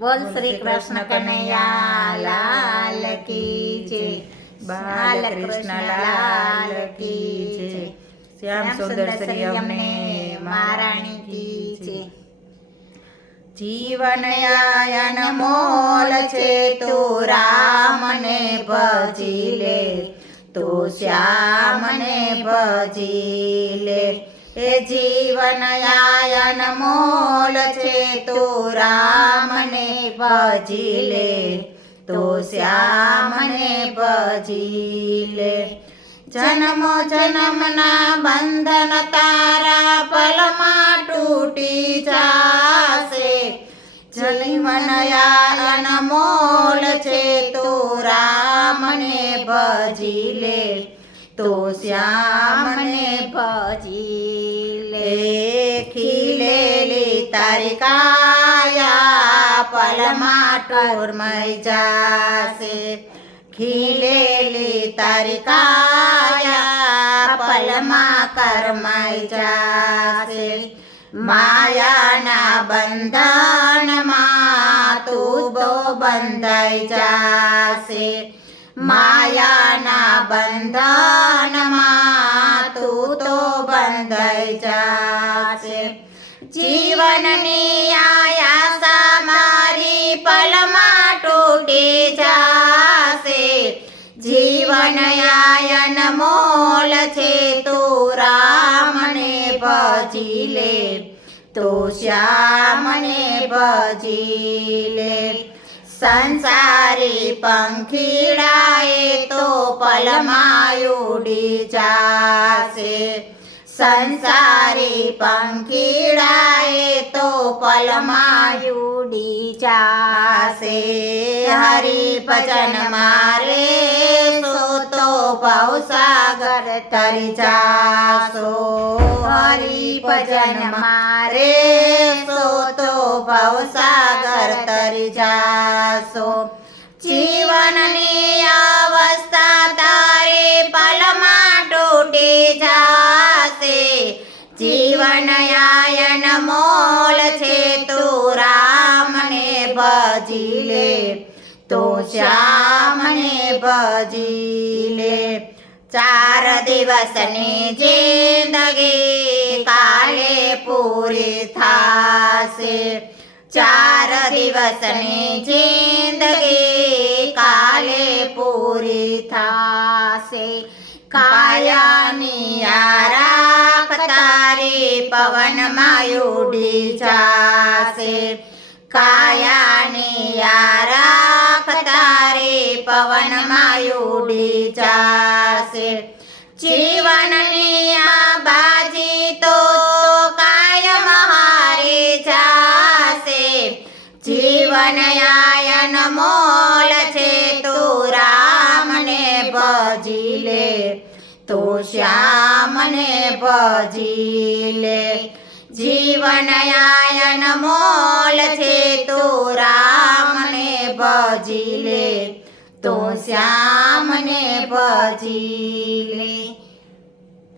બોલ શ્રી કૃષ્ણ કનૈયા લાલ કી જય, બાલકૃષ્ણ લાલ કી જય, શ્યામ સુંદર શ્રી અમને મહારાણી કી જય. જીવન આયન મોલ છે તું રામને ભજી લે, તું શ્યામને ભજી લે. એ જીવન આયન મોલ છે તું રામને ભજી લે, તું શ્યામને ભજી લે. જન્મો જન્મના બંધન તારા પલમાં તૂટી જાશે, જીવન આયન મોલ છે તું રામને ભજી લે, તું શ્યામને ભજી લે. ખીલેલી તારી કાયા પલમાં ટોરમય જાશે, ખીલેલી તારી કાયા પલમાં કરમાઈ જાશે. માયાના બંધનમાં તું બહુ બંધાઈ જાશે, માયાના બંધનમાં તું તો બંધાઈ જાશે. જીવનની આશા મારી પલમાં તૂટી જાશે, જીવન આયન મોલ છે તું રામને ભજી લે, તું શ્યામને ભજી લે. સંસારી પંખીડાએ તો પલમાં ઉડી જાશે, સંસારી પંખીડાએ તો પલમાં ઉડી જાશે. હરિ ભજન મારે સો તો ભવસાગર તરી જાશો, હરિ ભજન મારે સો તો ભવસાગર તરી જાશો. જીવનની અવસ્થા તારે પલમાં તૂટી જાશે, જીવન આયન મોલ છે તું રામને ભજી લે, તું શ્યામને ભજી લે. 4 દિવસની જિંદગી કાલે પૂરી થાશે, 4 દિવસની જિંદગી કાલે પૂરી થાશે. કાયાની આરાખ તારી પવનમાં ઉડી જાશે, કાયાની આરાખ તારી પવનમાં ઉડી જાશે. જીવનની આ બાજી તો કાયમ હારી જાશે, જીવન આયન મોલ છે તું રામને ભજી લે, તું શ્યામને ભજી લે. જીવન આયન મોલ છે તું રામને ભજી લે, તું શ્યામને ભજી લે.